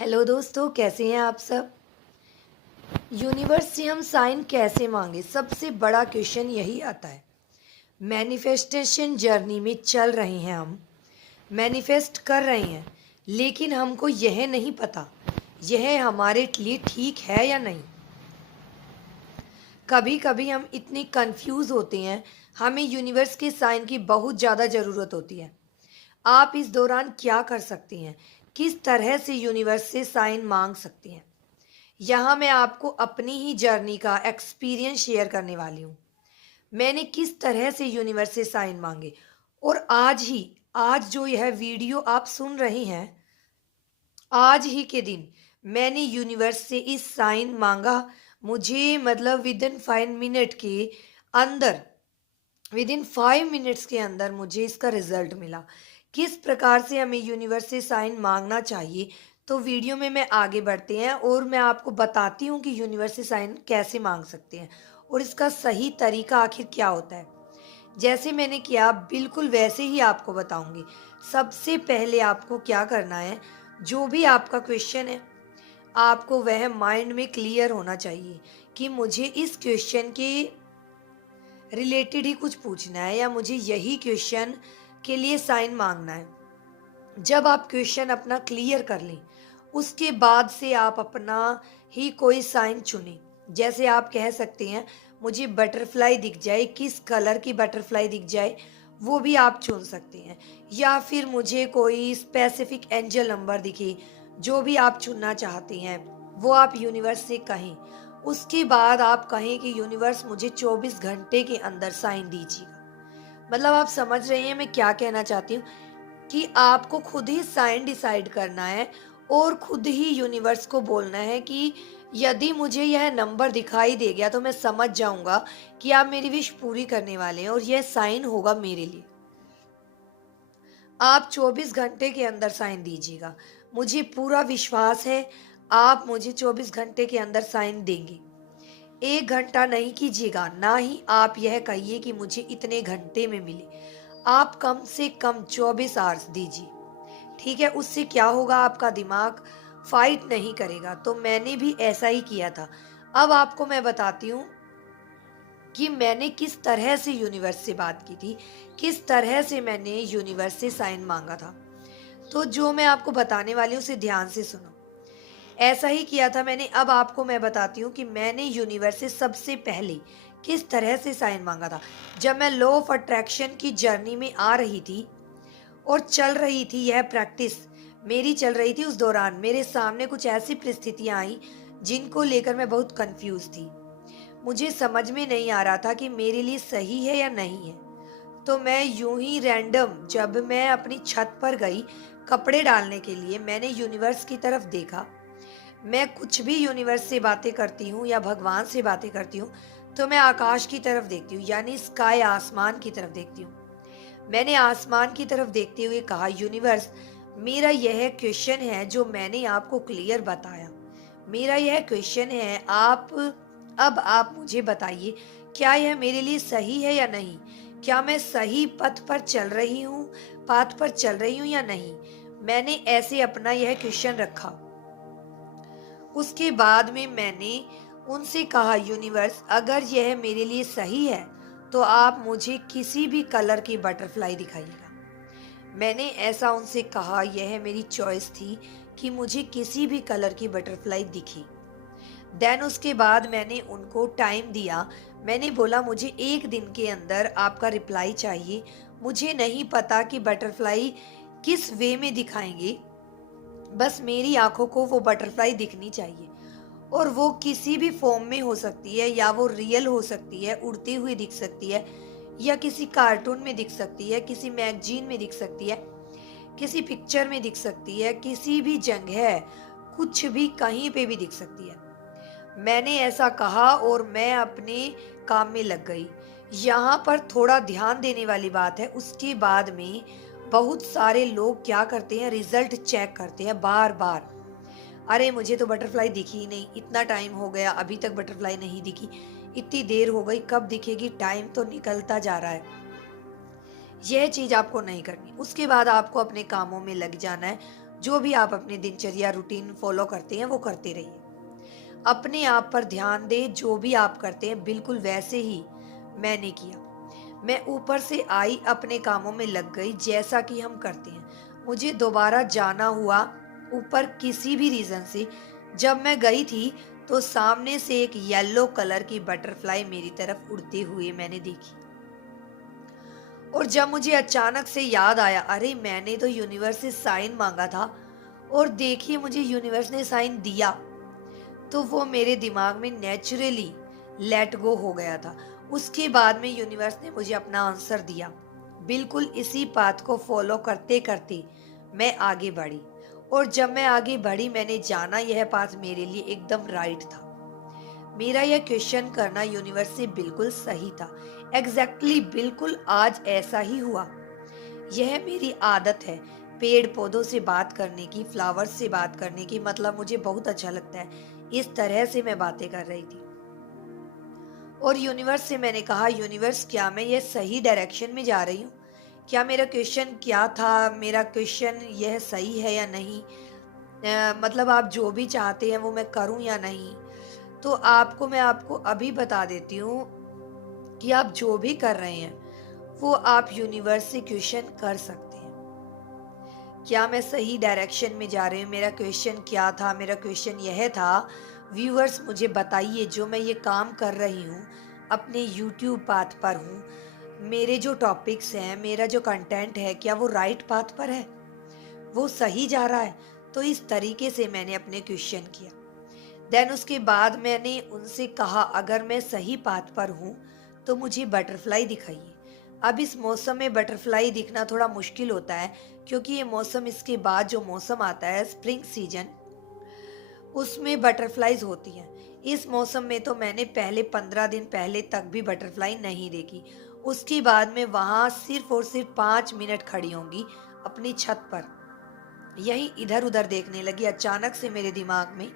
Hello दोस्तों, कैसे हैं आप सब। यूनिवर्स से हम साइन कैसे मांगे, सबसे बड़ा क्वेश्चन यही आता है। मैनिफेस्टेशन जर्नी में चल रहे हैं हम, मैनिफेस्ट कर रहे हैं, लेकिन हमको यह नहीं पता यह हमारे लिए ठीक है या नहीं। कभी कभी हम इतने कंफ्यूज होते हैं, हमें यूनिवर्स के साइन की बहुत ज़्यादा ज़रूरत होती है। आप इस दौरान क्या कर सकते हैं, किस तरह से यूनिवर्स से साइन मांग सकते हैं, यहाँ मैं आपको अपनी ही जर्नी का एक्सपीरियंस शेयर करने वाली हूँ। मैंने किस तरह से यूनिवर्स से साइन मांगे, और आज जो यह वीडियो आप सुन रहे हैं, आज ही के दिन मैंने यूनिवर्स से इस साइन मांगा। मुझे मतलब अंदर विद इन 5 मिनट्स के अंदर मुझे इसका रिजल्ट मिला। किस प्रकार से हमें यूनिवर्स से साइन मांगना चाहिए, तो वीडियो में मैं आगे बढ़ते हैं और मैं आपको बताती हूँ कि यूनिवर्स से साइन कैसे मांग सकते हैं और इसका सही तरीका आखिर क्या होता है। जैसे मैंने किया बिल्कुल वैसे ही आपको बताऊंगी। सबसे पहले आपको क्या करना है, जो भी आपका क्वेश्चन है आपको वह माइंड में क्लियर होना चाहिए कि मुझे इस क्वेश्चन के रिलेटेड ही कुछ पूछना है या मुझे यही क्वेश्चन के लिए साइन मांगना है। जब आप क्वेश्चन अपना क्लियर कर लें, उसके बाद से आप अपना ही कोई साइन चुनें। जैसे आप कह सकते हैं मुझे बटरफ्लाई दिख जाए, किस कलर की बटरफ्लाई दिख जाए वो भी आप चुन सकते हैं, या फिर मुझे कोई स्पेसिफिक एंजल नंबर दिखे, जो भी आप चुनना चाहते हैं वो आप यूनिवर्स से कहें। उसके बाद आप कहें कि यूनिवर्स मुझे 24 घंटे के अंदर साइन दीजिएगा। मतलब आप समझ रहे हैं मैं क्या कहना चाहती हूँ, कि आपको खुद ही साइन डिसाइड करना है और खुद ही यूनिवर्स को बोलना है कि यदि मुझे यह नंबर दिखाई दे गया तो मैं समझ जाऊंगा कि आप मेरी विश पूरी करने वाले हैं और यह साइन होगा मेरे लिए। आप 24 घंटे के अंदर साइन दीजिएगा, मुझे पूरा विश्वास है आप मुझे 24 घंटे के अंदर साइन देंगे। 1 घंटा नहीं कीजिएगा, ना ही आप यह कहिए कि मुझे इतने घंटे में मिले। आप कम से कम 24 आवर्स दीजिए, ठीक है। उससे क्या होगा, आपका दिमाग फाइट नहीं करेगा। तो मैंने भी ऐसा ही किया था। अब आपको मैं बताती हूँ कि मैंने किस तरह से यूनिवर्स से बात की थी, किस तरह से मैंने यूनिवर्स से साइन मांगा था। तो जो मैं आपको बताने वाली हूँ उसे ध्यान से सुनो। ऐसा ही किया था मैंने। अब आपको मैं बताती हूँ कि मैंने यूनिवर्स से सबसे पहले किस तरह से साइन मांगा था। जब मैं लॉ ऑफ अट्रैक्शन की जर्नी में आ रही थी और चल रही थी, यह प्रैक्टिस मेरी चल रही थी, उस दौरान मेरे सामने कुछ ऐसी परिस्थितियां आई जिनको लेकर मैं बहुत कंफ्यूज थी। मुझे समझ में नहीं आ रहा था कि मेरे लिए सही है या नहीं है। तो मैं यूं ही रैंडम, जब मैं अपनी छत पर गई कपड़े डालने के लिए, मैंने यूनिवर्स की तरफ देखा। मैं कुछ भी यूनिवर्स से बातें करती हूँ या भगवान से बातें करती हूँ तो मैं आकाश की तरफ देखती हूँ, यानी स्काई, आसमान की तरफ देखती हूँ। मैंने आसमान की तरफ देखते हुए कहा, यूनिवर्स मेरा यह क्वेश्चन है जो मैंने आपको क्लियर बताया। मेरा यह क्वेश्चन है, अब आप मुझे बताइए क्या यह मेरे लिए सही है या नहीं। क्या मैं सही पथ पर चल रही हूँ, पाथ पर चल रही हूँ या नहीं। मैंने ऐसे अपना यह क्वेश्चन रखा। उसके बाद में मैंने उनसे कहा, यूनिवर्स अगर यह मेरे लिए सही है तो आप मुझे किसी भी कलर की बटरफ्लाई दिखाइएगा। मैंने ऐसा उनसे कहा, यह मेरी चॉइस थी कि मुझे किसी भी कलर की बटरफ्लाई दिखी। देन उसके बाद मैंने उनको टाइम दिया। मैंने बोला मुझे 1 दिन के अंदर आपका रिप्लाई चाहिए। मुझे नहीं पता कि बटरफ्लाई किस वे में दिखाएंगे, बस मेरी आंखों को वो बटरफ्लाई दिखनी चाहिए। और वो किसी भी फॉर्म में हो सकती है, या वो रियल हो सकती है, उड़ती हुई दिख सकती है, या किसी कार्टून में दिख सकती है, किसी मैगजीन में दिख सकती है, किसी पिक्चर में दिख सकती है, किसी भी जगह, कुछ भी कहीं पे भी दिख सकती है। मैंने ऐसा कहा और मैं अपने काम में लग गई। यहाँ पर थोड़ा ध्यान देने वाली बात है, उसके बाद में बहुत सारे लोग क्या करते हैं, रिजल्ट चेक करते हैं बार बार। अरे मुझे तो बटरफ्लाई दिखी ही नहीं, इतना टाइम हो गया अभी तक बटरफ्लाई नहीं दिखी, इतनी देर हो गई कब दिखेगी, टाइम तो निकलता जा रहा है। यह चीज आपको नहीं करनी। उसके बाद आपको अपने कामों में लग जाना है। जो भी आप अपनी दिनचर्या रूटीन फॉलो करते हैं वो करते रहिए। अपने आप पर ध्यान दें, जो भी आप करते हैं बिल्कुल वैसे ही मैंने किया। मैं ऊपर से आई, अपने कामों में लग गई जैसा कि हम करते हैं। मुझे दोबारा जाना हुआ ऊपर किसी भी रीज़न से। जब मैं गई थी तो सामने से एक येलो कलर की बटरफ्लाई मेरी तरफ उड़ते हुए मैंने देखी। और जब मुझे अचानक से याद आया, अरे मैंने तो यूनिवर्स से साइन मांगा था और देखिए मुझे यूनिवर्स ने साइन दिया, तो वो मेरे दिमाग में नेचुरली लेट गो हो गया था। उसके बाद में यूनिवर्स ने मुझे अपना आंसर दिया। बिल्कुल इसी पाथ को फॉलो करते करते मैं आगे बढ़ी, और जब मैं आगे बढ़ी मैंने जाना यह पाथ मेरे लिए एकदम राइट था। मेरा यह क्वेश्चन करना यूनिवर्स से बिल्कुल सही था। एग्जैक्टली बिल्कुल आज ऐसा ही हुआ। यह मेरी आदत है पेड़ पौधों से बात करने की, फ्लावर्स से बात करने की, मतलब मुझे बहुत अच्छा लगता है। इस तरह से मैं बातें कर रही थी और यूनिवर्स से मैंने कहा, यूनिवर्स क्या मैं ये सही डायरेक्शन में जा रही हूँ? क्या मेरा क्वेश्चन क्या था, मेरा क्वेश्चन यह सही है या नहीं? मतलब आप जो भी चाहते हैं वो मैं करूँ या नहीं? तो मैं आपको अभी बता देती हूँ कि आप जो भी कर रहे हैं वो आप यूनिवर्स से क्वेश्चन कर सकते हैं। क्या मैं सही डायरेक्शन में जा रही हूँ? मेरा क्वेश्चन क्या था? मेरा क्वेश्चन यह था, व्यूअर्स मुझे बताइए, जो मैं ये काम कर रही हूँ अपने यूट्यूब पाथ पर हूँ, मेरे जो टॉपिक्स हैं, मेरा जो कंटेंट है, क्या वो राइट पाथ पर है? वो सही जा रहा है? तो इस तरीके से मैंने अपने क्वेश्चन किया। देन उसके बाद मैंने उनसे कहा, अगर मैं सही पाथ पर हूँ तो मुझे बटरफ्लाई दिखाइए। अब इस मौसम में बटरफ्लाई दिखना थोड़ा मुश्किल होता है, क्योंकि ये मौसम, इसके बाद जो मौसम आता है स्प्रिंग सीजन, उसमें बटरफ्लाईज होती हैं। इस मौसम में तो मैंने पहले 15 दिन पहले तक भी बटरफ्लाई नहीं देखी। उसके बाद मैं वहाँ सिर्फ और सिर्फ 5 मिनट खड़ी होंगी अपनी छत पर, यही इधर उधर देखने लगी। अचानक से मेरे दिमाग में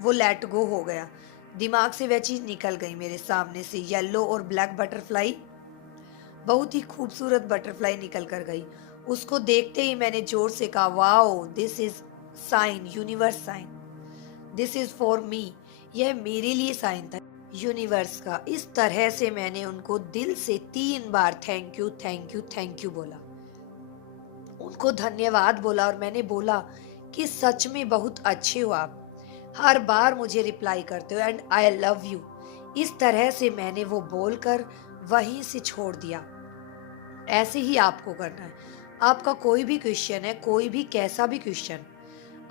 वो लेट गो हो गया। दिमाग से वह चीज निकल गई मेरे सामने से। येलो और ब्लैक बटरफ्लाई, बहुत ही खूबसूरत बटरफ्लाई निकल कर गई। उसको देखते ही मैंने जोर से कहा, wow this is sign, universe sign, this is for me. यह मेरे लिए साइन था यूनिवर्स का। इस तरह से मैंने उनको दिल से 3 बार thank you thank you thank you बोला, उनको धन्यवाद बोला। और मैंने बोला कि सच में बहुत अच्छे हो आप, हर बार मुझे रिप्लाई करते हो एंड आई लव यू। इस तरह से मैंने वो बोलकर वहीं से छोड़ दिया। ऐसे ही आपको करना है। आपका कोई भी क्वेश्चन है, कोई भी कैसा भी क्वेश्चन,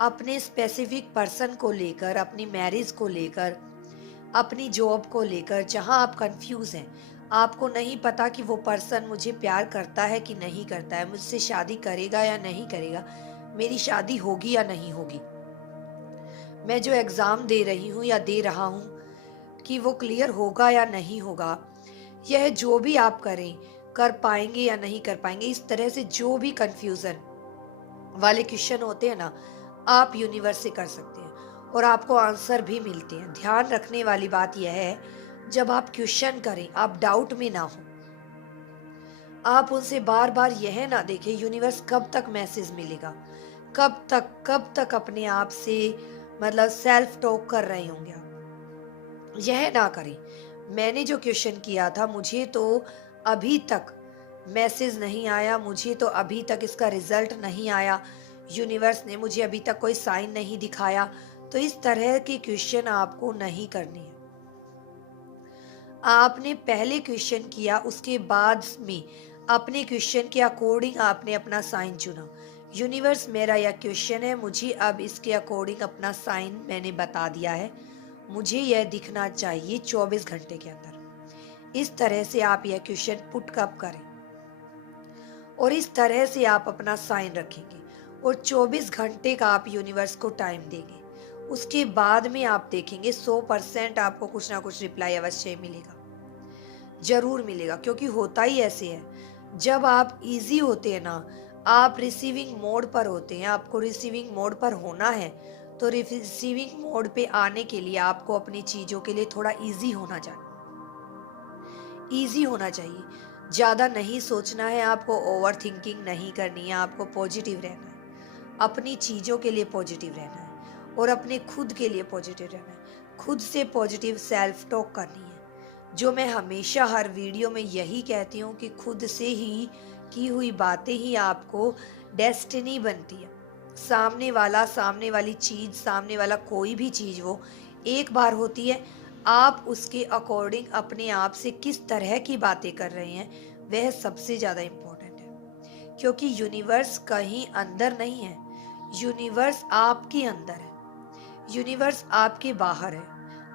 अपने स्पेसिफिक पर्सन को लेकर, अपनी मैरिज को लेकर, अपनी जॉब को लेकर, जहां आप कंफ्यूज हैं, आपको नहीं पता कि वो पर्सन मुझे प्यार करता है कि नहीं करता है, मुझसे शादी करेगा या नहीं करेगा, मेरी शादी होगी या नहीं होगी, मैं जो एग्ज़ाम दे रही हूँ या दे रहा हूँ कि वो क्लियर होगा या नहीं होगा, यह जो भी आप करें, कर पाएंगे या नहीं कर पाएंगे, इस तरह से जो भी कंफ्यूजन वाले क्वेश्चन होते हैं ना, आप यूनिवर्स से कर सकते हैं और आपको आंसर भी मिलते हैं। ध्यान रखने वाली बात यह है, जब आप क्वेश्चन करें आप डाउट में ना हो। आप उनसे बार बार यह ना देखें यूनिवर्स कब तक मैसेज मिलेगा, कब तक अपने आप से मतलब सेल्फ टॉक कर रहे होंगे आप, यह ना करें। मैंने जो क्वेश्चन किया था, मुझे तो अभी तक मैसेज नहीं आया, मुझे तो अभी तक इसका रिजल्ट नहीं आया, यूनिवर्स ने मुझे अभी तक कोई साइन नहीं दिखाया। तो इस तरह के क्वेश्चन आपको नहीं करने हैं। आपने पहले क्वेश्चन किया, उसके बाद में अपने क्वेश्चन के अकॉर्डिंग आपने अपना साइन चुना। यूनिवर्स मेरा यह क्वेश्चन है, मुझे अब इसके अकॉर्डिंग अपना साइन मैंने बता दिया है, मुझे यह दिखना चाहिए 24 घंटे के अंदर। इस तरह से आप यह क्वेश्चन पुट कब करें और इस तरह से आप अपना साइन रखेंगे और 24 घंटे का आप यूनिवर्स को टाइम देंगे। उसके बाद में आप देखेंगे 100% आपको कुछ ना कुछ रिप्लाई अवश्य मिलेगा, जरूर मिलेगा। क्योंकि होता ही ऐसे है, जब आप इजी होते हैं ना, आप रिसीविंग मोड पर होते हैं, आपको रिसीविंग मोड पर होना है, तो रिसीविंग मोड पे आने के लिए आपको अपनी चीज़ों के लिए थोड़ा इजी होना चाहिए। ज़्यादा नहीं सोचना है आपको, ओवर थिंकिंग नहीं करनी है, आपको पॉजिटिव रहना है। अपनी चीज़ों के लिए पॉजिटिव रहना है और अपने खुद के लिए पॉजिटिव रहना है। खुद से पॉजिटिव सेल्फ टॉक करनी है। जो मैं हमेशा हर वीडियो में यही कहती हूँ कि खुद से ही की हुई बातें ही आपको डेस्टिनी बनती है। सामने वाली चीज़, सामने वाला कोई भी चीज़ वो एक बार होती है। आप उसके अकॉर्डिंग अपने आप से किस तरह की बातें कर रहे हैं, वह सबसे ज़्यादा इम्पोर्टेंट है। क्योंकि यूनिवर्स कहीं अंदर नहीं है, यूनिवर्स आपके अंदर है, यूनिवर्स आपके बाहर है,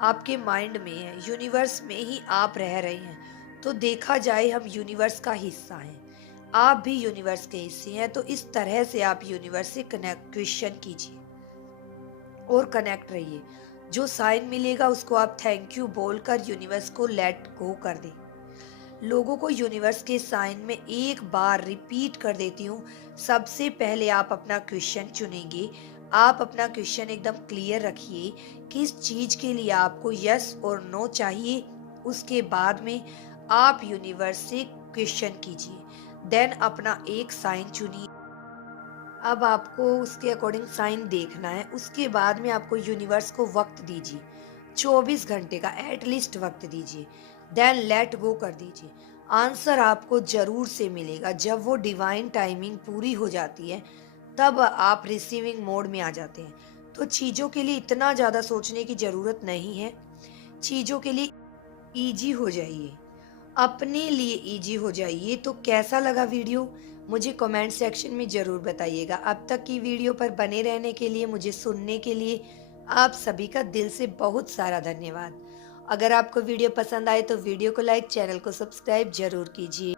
आपके माइंड में है, यूनिवर्स में ही आप रह रहे हैं। तो देखा जाए हम यूनिवर्स का हिस्सा हैं, आप भी यूनिवर्स के हिस्से हैं। तो इस तरह से आप यूनिवर्स से कनेक्शन कीजिए और कनेक्ट रहिए। जो साइन मिलेगा उसको आप थैंक यू बोलकर यूनिवर्स को लेट गो कर दें। लोगों को यूनिवर्स के साइन में एक बार रिपीट कर देती हूँ। सबसे पहले आप अपना क्वेश्चन चुनेंगे। आप अपना क्वेश्चन एकदम क्लियर रखिए, किस चीज़ के लिए आपको यस और नो चाहिए। उसके बाद में आप यूनिवर्स से क्वेश्चन कीजिए, देन अपना एक साइन चुनिए। अब आपको उसके अकॉर्डिंग साइन देखना है। उसके बाद में आपको यूनिवर्स को वक्त दीजिए, 24 घंटे का एटलीस्ट वक्त दीजिए, देन लेट गो कर दीजिए। आंसर आपको ज़रूर से मिलेगा। जब वो डिवाइन टाइमिंग पूरी हो जाती है तब आप रिसीविंग मोड में आ जाते हैं। तो चीज़ों के लिए इतना ज़्यादा सोचने की ज़रूरत नहीं है। चीज़ों के लिए ईजी हो जाइए, अपने लिए ईजी हो जाइए। तो कैसा लगा वीडियो, मुझे कमेंट सेक्शन में ज़रूर बताइएगा। अब तक की वीडियो पर बने रहने के लिए, मुझे सुनने के लिए आप सभी का दिल से बहुत सारा धन्यवाद। अगर आपको वीडियो पसंद आए तो वीडियो को लाइक, चैनल को सब्सक्राइब ज़रूर कीजिए।